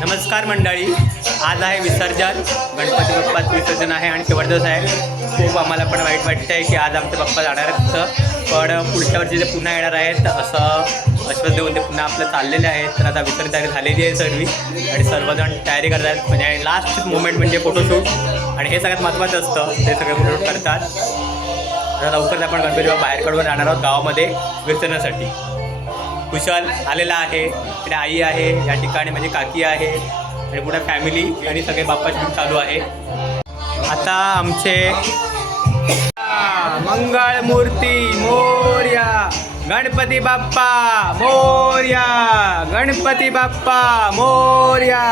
नमस्कार मंडळी. आज आहे विसर्जन. गणपती बाप्पाचं विसर्जन आहे आणि शेवट दिवस आहे. खूप आम्हाला पण वाईट वाटतं आहे की आज आमचे बाप्पा जाणार आहेत पण पुढच्या वर्षी ते पुन्हा येणार आहेत असं अश्वत देऊन ते पुन्हा आपलं चाललेले आहेत. तर आता विसर्जन तयारी झालेली आहे सर्व. आणि सर्वजण तयारी करतात म्हणजे लास्ट मोमेंट म्हणजे फोटोशूट आणि हे सगळ्यात महत्त्वाचं असतं. ते सगळे फोटोशूट करतात. तर लवकरच आपण गणपती बाबा बाहेर काढून जाणार आहोत गावामध्ये विसर्जनासाठी. कुशल आलेला आहे. इकडे आई आहे या ठिकाणी म्हणजे काकी आहे. आणि पुढे फॅमिली आणि सगळे बाप्पा पण चालू आहे. आता आमचे मंगळ मूर्ती मोर्या गणपती बाप्पा मोर्या गणपती बाप्पा मोर्या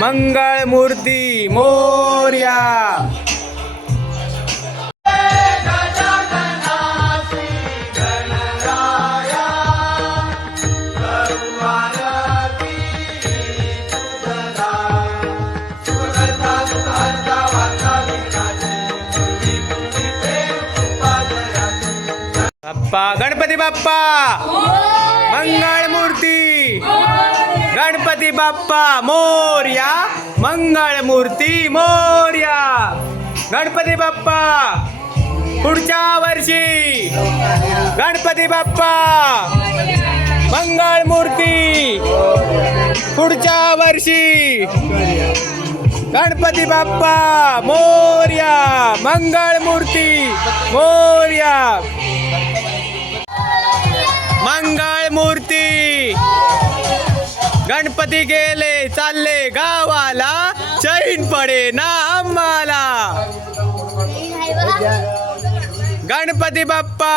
मंगळ मूर्ती मोर्या. बाप्पा गणपती बाप्पा! मंगळ मूर्ती! गणपती बाप्पा मोर्या मंगळ मूर्ती मोर्या गणपती बाप्पा! पुढच्या वर्षी! गणपती बाप्पा! मंगळ मूर्ती! पुढच्या वर्षी! गणपती बाप्पा मोर्या मंगळ मूर्ती मोर्या मंगळ मूर्ती. गणपती गेले चालले गावाला. चैन पडे ना आम्हाला. गणपती बाप्पा.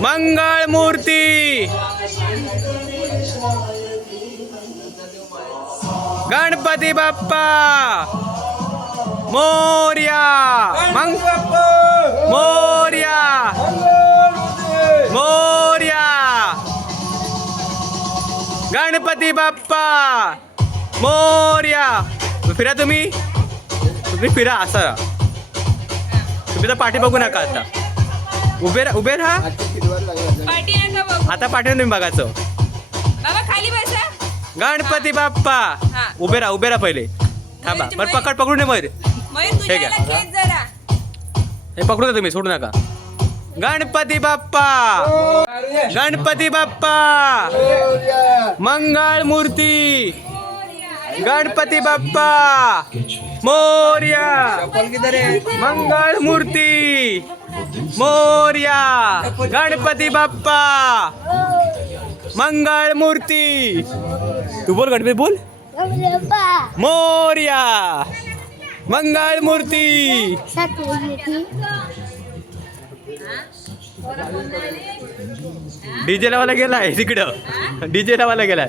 मंगळ मूर्ती. गणपती बाप्पा. मोर्या. मंग गणपती बाप्पा! मोर्या! फिरा तुम्ही? तुम्ही फिरा असं. तुम्ही तर पाठी बघू नका आता. उभे राहा उभे राहा. पाठी नका बघू आता पाठी तुम्ही बघायचं बाबा खाली बसा. गणपती बाप्पा! हा. उभे राहा उभे राहा पहिले. थांबा बरं पकड पकडून ये मयूर. ठीक खेच जरा. हे पकडू का तुम्ही सोडू नका. गणपती बाप्पा! गणपती बाप्पा! मंगळ मूर्ती! गणपती बाप्पा! मोर्या! मंगळ मूर्ती! मोर्या! गणपती बाप्पा! मंगळ मूर्ती! तू बोल गणपती बोल! मोर्या! मंगळ मूर्ती! डीजे लावायला गेलाय तिकडं. डीजे लावायला गेलाय.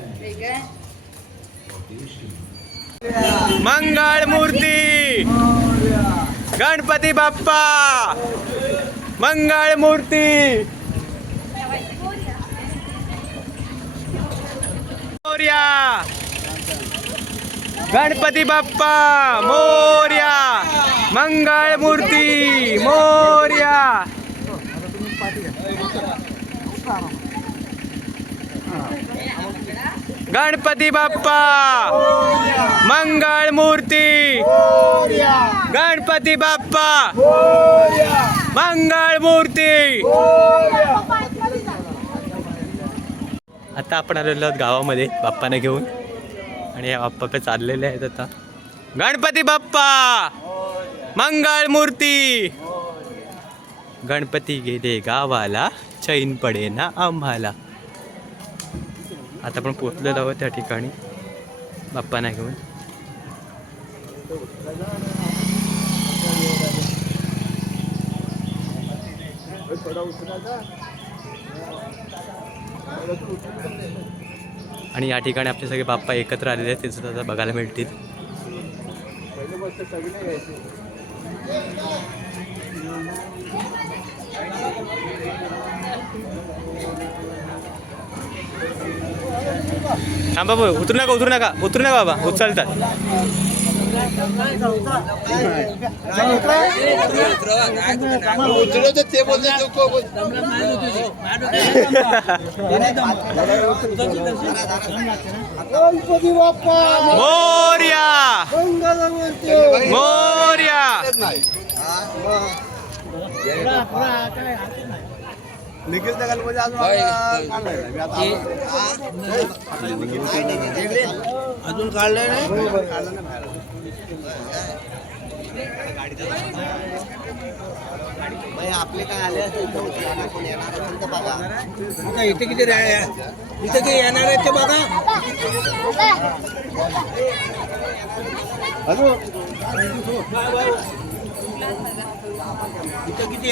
मंगळ मूर्ती. गणपती बाप्पा. मंगळ मूर्ती. मोर्या. गणपती बाप्पा. मोर्या. मंगळ मूर्ती. मोर्या. गणपती बाप्पा! मंगळ मूर्ती! गणपती बाप्पा! मंगळ मूर्ती! आता आपण आलेलो आहोत गावामध्ये बाप्पाने घेऊन. आणि या बाप्पा चाललेले आहेत आता. गणपती बाप्पा! मंगळ मूर्ती! गणपती गेले गावाला चैन पडे ना आम्हाला. आता आपण पोचलेलो आहोत त्या ठिकाणी. बाप्पांना घेऊन. आणि या ठिकाणी आपले सगळे बाप्पा एकत्र आलेले आहेत ते सुद्धा बघायला मिळतील. थांबा बाबा उतरू नका उतरू नका उतरू नका बाबा उचलतात. मोर्या! मंगलमूर्ती मोर्या अजून आपला काढलाय ना. अजून काढलाय नाही आपले काय आले असेल तर कोण येणार असेल तर बघा. इथे किती इथे किती येणार आहेत ते बघा. इथं किती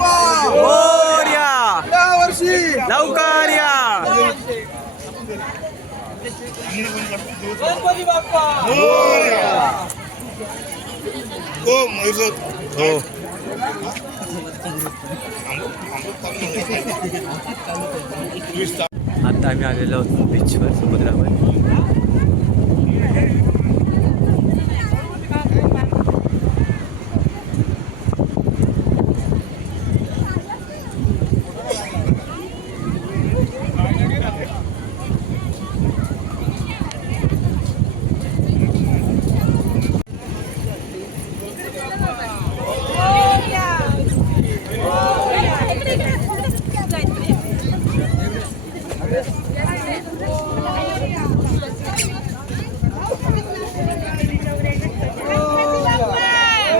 मोर्या या लवकर या! बाप्पा! हो. आता आम्ही आलेलो आहोत बीचवर समुद्रावर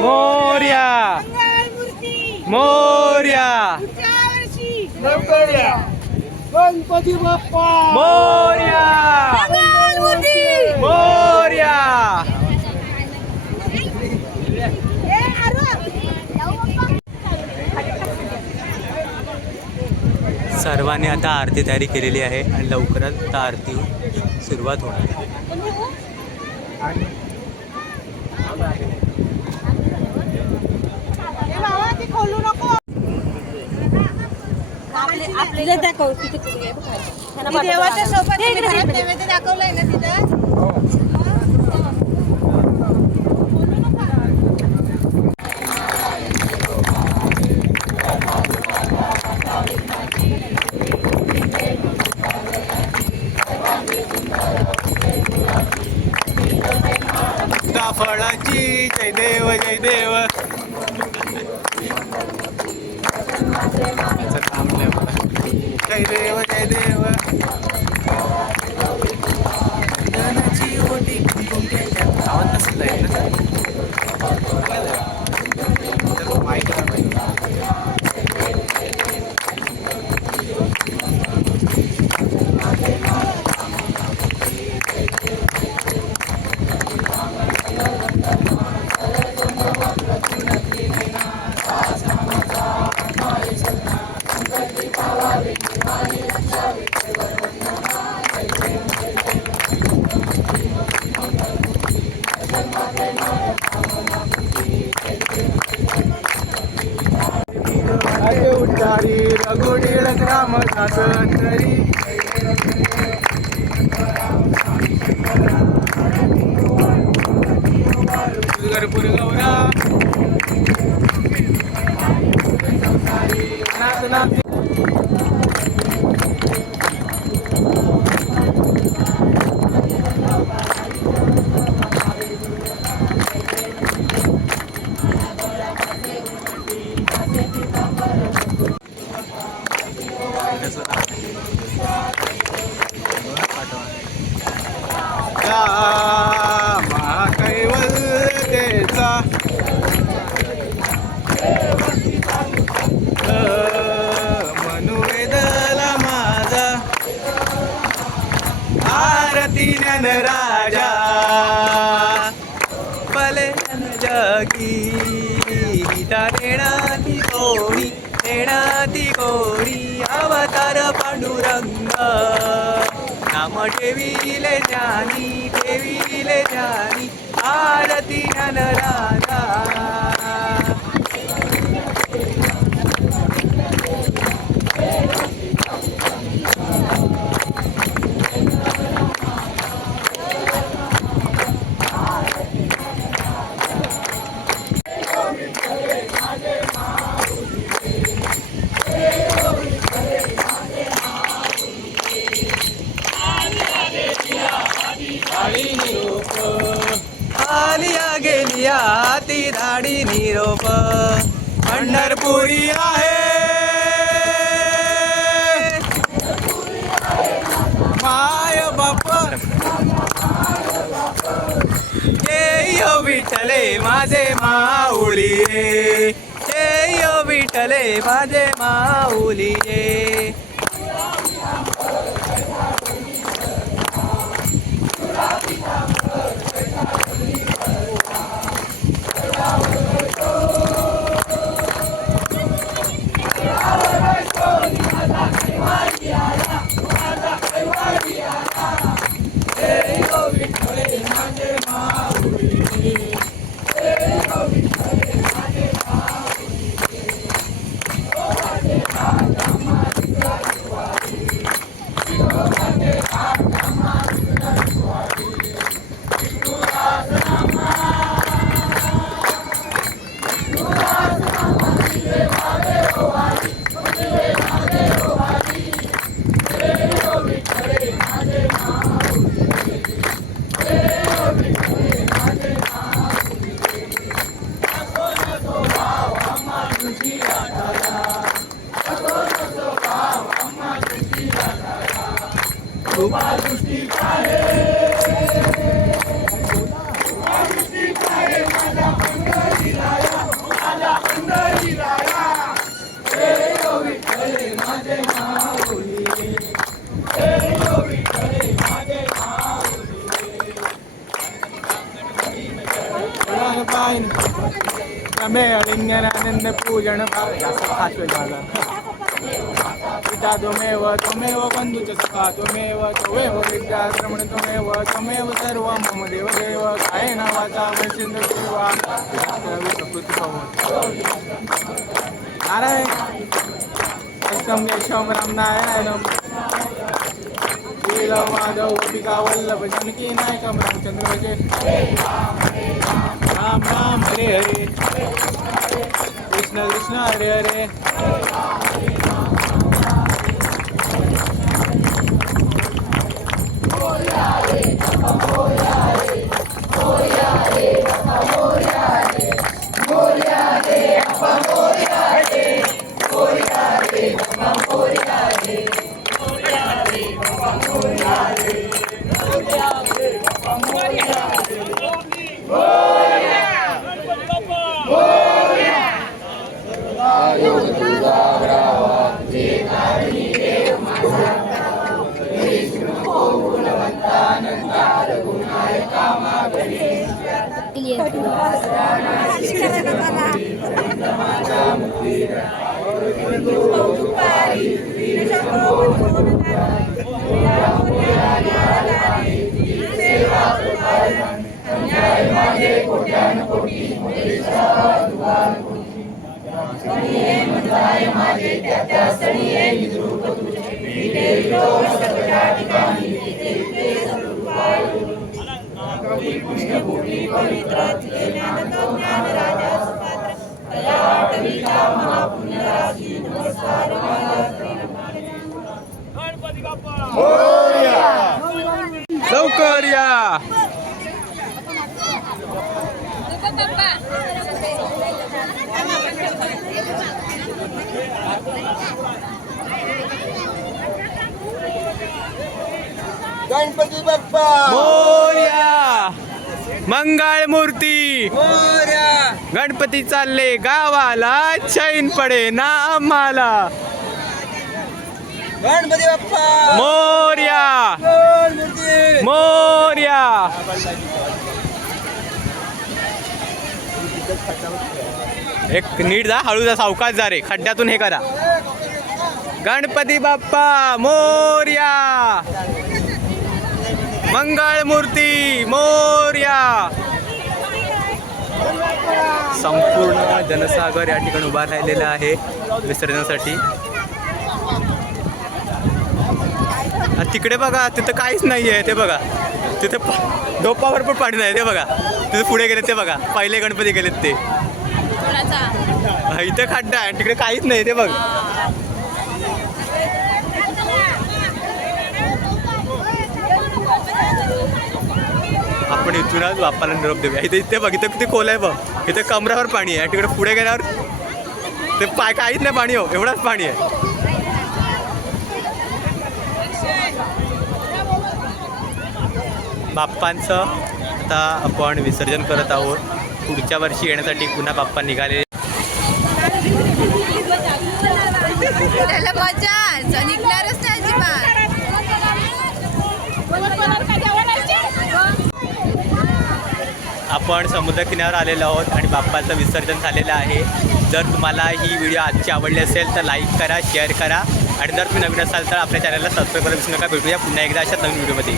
मोर्या मोर्या गणपती बाप्पा मोर्या मोर्या सर्वांनी आता आरती तयारी केलेली आहे आणि लवकरच आता आरती सुरुवात होणार आहे. आपल्याला दाखव पाठवतो देवाच्या. सोबत दाखवलंय ना तिथं 啊啊啊。ज्ञानी आरती गेली ती धाडी निरोप. पंढरपुरी आहे. माय बाप. जय विठले माझे माऊली रे जय विठले माझे माऊली रे रमे पूजन जास्त पिता त्वमेव त्वमेव बंधुच सखा त्वमेव त्वमेव विद्याश्रमण त्वमेव त्वमेव सर्व मम देव देव कायेन वाचा वैशिंद देवा नारायण एकदम यशम राम नारायणम लीला माधव गोपिका वल्लभ जनकी नायकम रामचंद्र भजे राम राम हरे हरे कृष्ण कृष्ण हरे हरे लवकर या पप्पा गणपती बाप्पा मोर्या! मंगळ मूर्ती! मोरया! गणपती चालले गावाला चैन पडे ना आम्हाला. गणपती बाप्पा! मोर्या! गणपती मोर्या! एक नीट जा हळू जा सावकाश जा रे. खड्ड्यातून हे करा. गणपती बाप्पा मोर्या. मंगळ मूर्ती मोर्या. संपूर्ण जनसागर या ठिकाणी उभा राहिलेला आहे विसर्जनासाठी. तिकडे बघा तिथं काहीच नाही आहे ते बघा. तिथे डोपावर पण पाणी नाही ते बघा. तिथे पुढे गेले ते बघा. पहिले गणपती गेलेत ते. हा, इथे खड्डा आहे तिकडे काहीच नाही ते बघ. आपण इथूनच बाप्पाला निरोप देऊया. इथे इथे बघ इथे किती खोल आहे बघ. इथे कमरावर पाणी आहे. तिकडे पुढे गेल्यावर ते पाय काहीच नाही पाणी हो एवढंच पाणी आहे. बाप्पांचं आता आपण विसर्जन करत आहोत. पुढच्या वर्षी येण्यासाठी पुन्हा बाप्पा निघाले. त्याला मजा निघणारच नाही अजिबात. आपण समुद्रकिनाऱ्यावर आलेलो आहोत आणि बाप्पाचं विसर्जन झालेलं आहे. जर तुम्हाला ही व्हिडिओ आजची आवडली असेल तर लाईक करा शेअर करा. आणि जर तुम्ही नवीन असाल तर आपल्या चॅनलला सबस्क्राईब करा विसरू नका. भेटूया पुन्हा एकदा अशा नवीन व्हिडिओमध्ये.